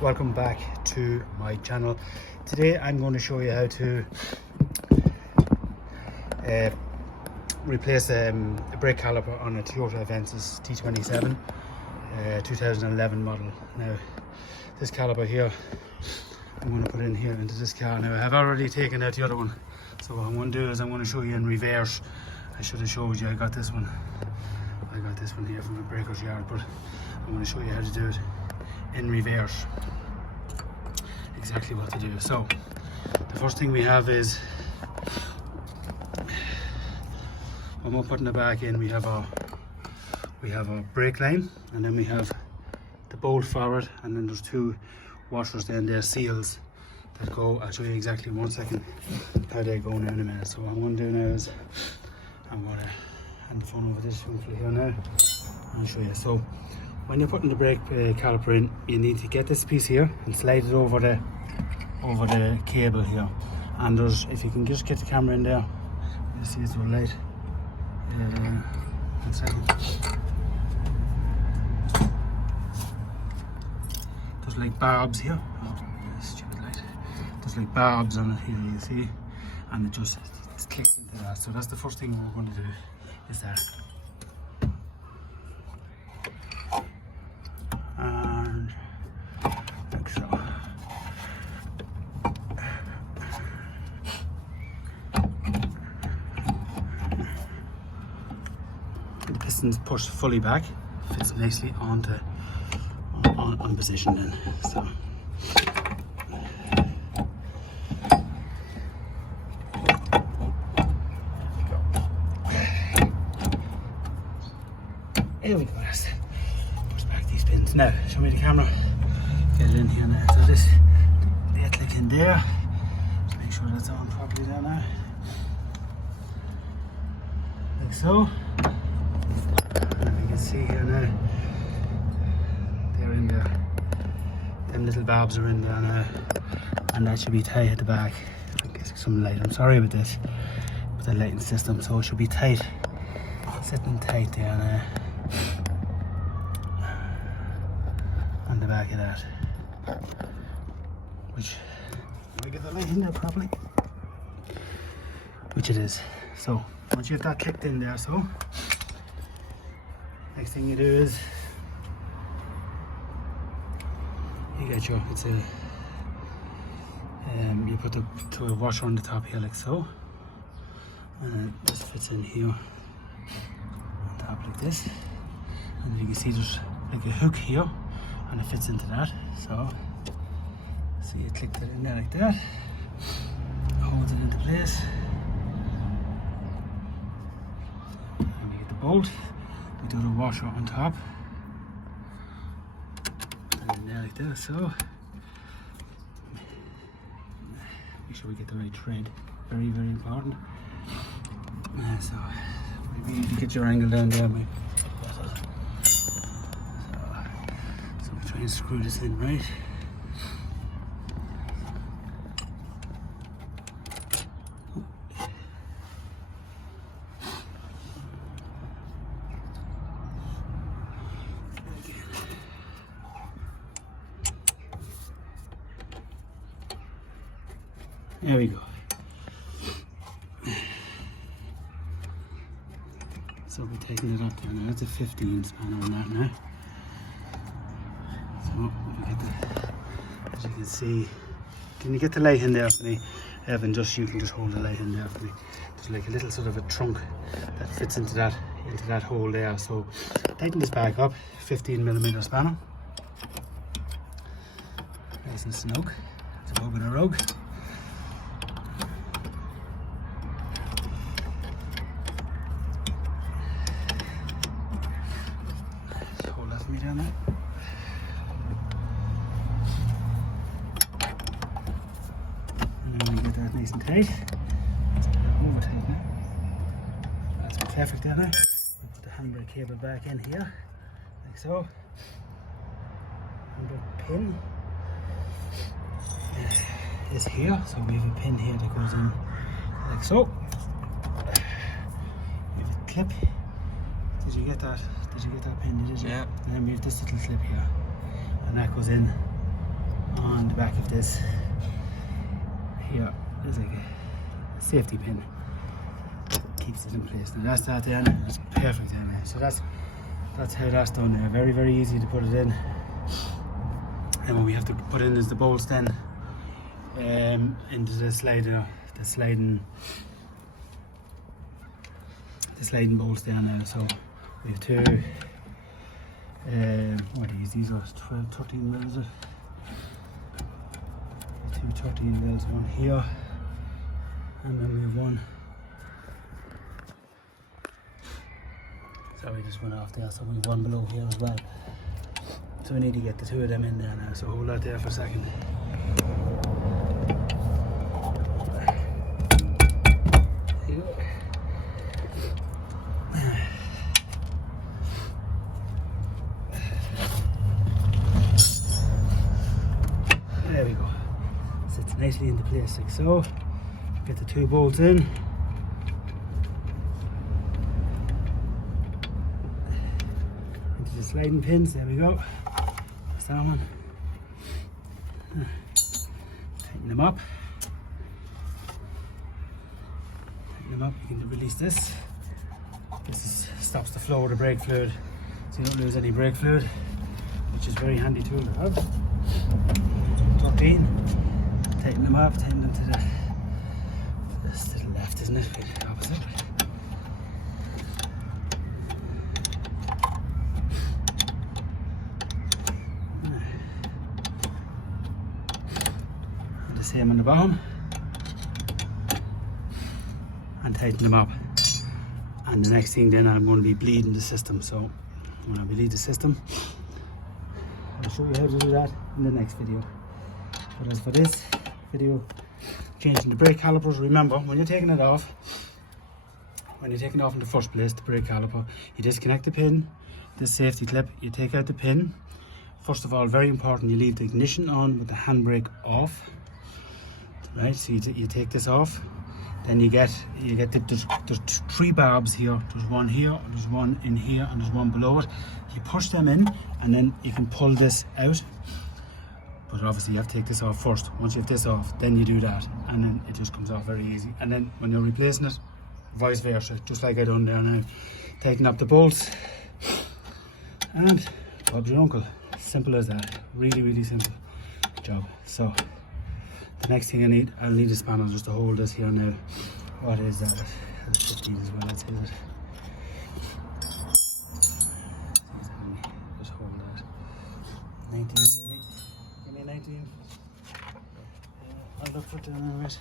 welcome back to my channel. Today I'm going to show you how to replace a brake caliper on a Toyota Avensis T270 2011 model. Now this caliper here, I'm going to put in here into this car. Now I have already taken out the other one, so what I'm going to do is I'm going to show you in reverse. I should have showed you I got this one here from a breaker's yard, but I'm going to show you how to do it in reverse, exactly what to do. So the first thing we have is, when we're putting it back in, we have our brake line, and then we have the bolt for it, and then there's two washers then, they're seals that go. I'll show you exactly in 1 second how they go now in a minute. So what I'm going to do now is I'm going to hand the phone over this hopefully here now. I'll show you. So when you're putting the brake caliper in, you need to get this piece here and slide it over the cable here. And there's, if you can just get the camera in there, you see it's a light. 1 second. There's like barbs here. Oh, stupid light. There's like barbs on it here, you see, and it just clicks into that. So that's the first thing we're going to do, is that. And like so. The piston's pushed fully back, fits nicely on position then. So here we go. That's push back these pins. Now show me the camera. Get it in here now. So this, they click in there. Just make sure that's on properly there now. Like so. And you can see here now, they're in there. Them little barbs are in there now, and that should be tight at the back. If I get some light, I'm sorry about this, with the lighting system, so it should be tight, sitting tight there now, on the back of that. Which, let me get the light in there properly, which it is. So once you have that clicked in there, so next thing you do is you get your, it's a, you put the washer on the top here like so, and this fits in here on top like this, and then you can see there's like a hook here, and it fits into that. So you click it in there like that, holds it into place, and you get the bolt. We do the washer on top, and in there like that. So make sure we get the right thread, very important. So maybe if you get your angle down there, maybe better. So we try and screw this in right. There we go. So we're taking it up there now. That's a 15 spanner on that now. So we get the, as you can see, can you get the light in there for me, Evan? You can just hold the light in there for me. There's like a little sort of a trunk that fits into that hole there. So tighten this back up, 15mm spanner. Nice and snug. It's a bug in a rug. Down there. And then we get that nice and tight. Over tight now. That's perfect there now. We put the handbrake cable back in here, like so. Handbrake pin is here, so we have a pin here that goes in like so. We have a clip. Did you get that? Did you get that pin? Did you? Yeah. And then we have this little clip here, and that goes in on the back of this here. There's like a safety pin, keeps it in place. Now that's that there, that's perfect there now. So that's how that's done there. Very, very easy to put it in. And what we have to put in is the bolts then into the sliding bolts there now. So we have two what are these are 12, 13 mils, is it? Two 13 mils, one here, and then we have one. Sorry, just went off there, so we have one below here as well. So we need to get the two of them in there now, so hold that there for a second. There you go. There we go. Sits nicely into place like so. Get the two bolts in. Into the sliding pins, there we go. That's that one. Tighten them up. Tighten them up, you can release this. Stops the flow of the brake fluid, so you don't lose any brake fluid, which is a very handy tool to have. 13. Tighten them up, tighten them to the left, isn't it? The opposite. And the same on the bottom. And tighten them up. And the next thing then, I'm going to be bleeding the system. So when I bleed the system, I'll show you how to do that in the next video. But as for this video, changing the brake calipers, remember when you're taking it off, in the first place, the brake caliper, you disconnect the pin, this safety clip, you take out the pin. First of all, very important, you leave the ignition on with the handbrake off. Right, so you take this off. Then you get there's three barbs here. There's one here, there's one in here, and there's one below it. You push them in, and then you can pull this out. But obviously you have to take this off first. Once you have this off, then you do that, and then it just comes off very easy. And then when you're replacing it, vice versa, just like I done there now. Taking up the bolts, and Bob's your uncle. Simple as that. Really, really simple job. So the next thing I'll need a spanner just to hold this here now. What is that? That's 15 as well, let's see that. Just hold that. 19 maybe. Give me 19. I'll look for it in a minute.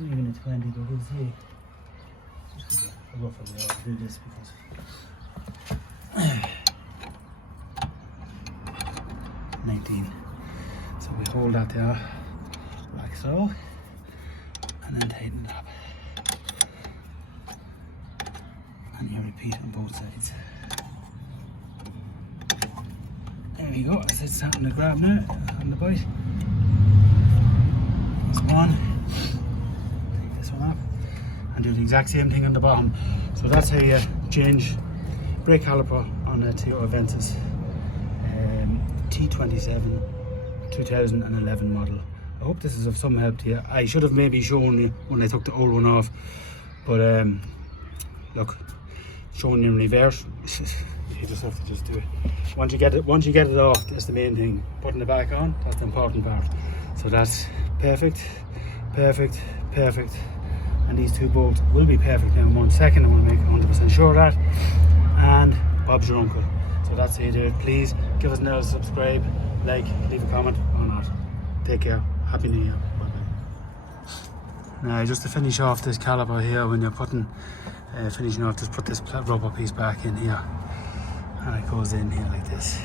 Even at 20, but we'll see. I'll go for the other do this because 19. So we hold that there like so, and then tighten it up. And you repeat on both sides. There we go. It's starting to grab now on the bite. That's one. Take this one up and do the exact same thing on the bottom. So that's how you change brake caliper on a Toyota Avensis T270 2011 model. I hope this is of some help to you. I should have maybe shown you when I took the old one off, but look, showing you in reverse, you just have to just do it. Once you get it off, that's the main thing. Putting it back on, that's the important part. So that's perfect, perfect, perfect. And these two bolts will be perfect now in 1 second. I want to make 100% sure of that. And Bob's your uncle. So that's how you do it. Please give us another subscribe, like, leave a comment or not. Take care. Happy New Year. Bye-bye. Now, just to finish off this caliper here, when you're finishing off, just put this rubber piece back in here. And it goes in here like this.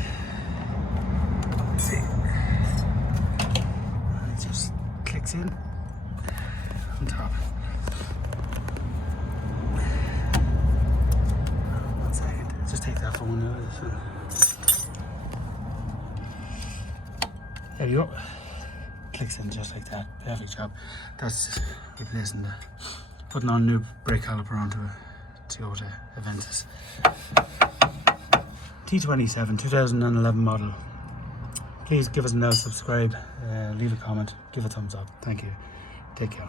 See? And it just clicks in on top. 1 second. Just take that phone out. There you go. Clicks in just like that. Perfect job. That's replacing putting on a new brake caliper onto a Toyota Avensis T27 2011 model. Please give us a subscribe, leave a comment, give a thumbs up. Thank you. Take care.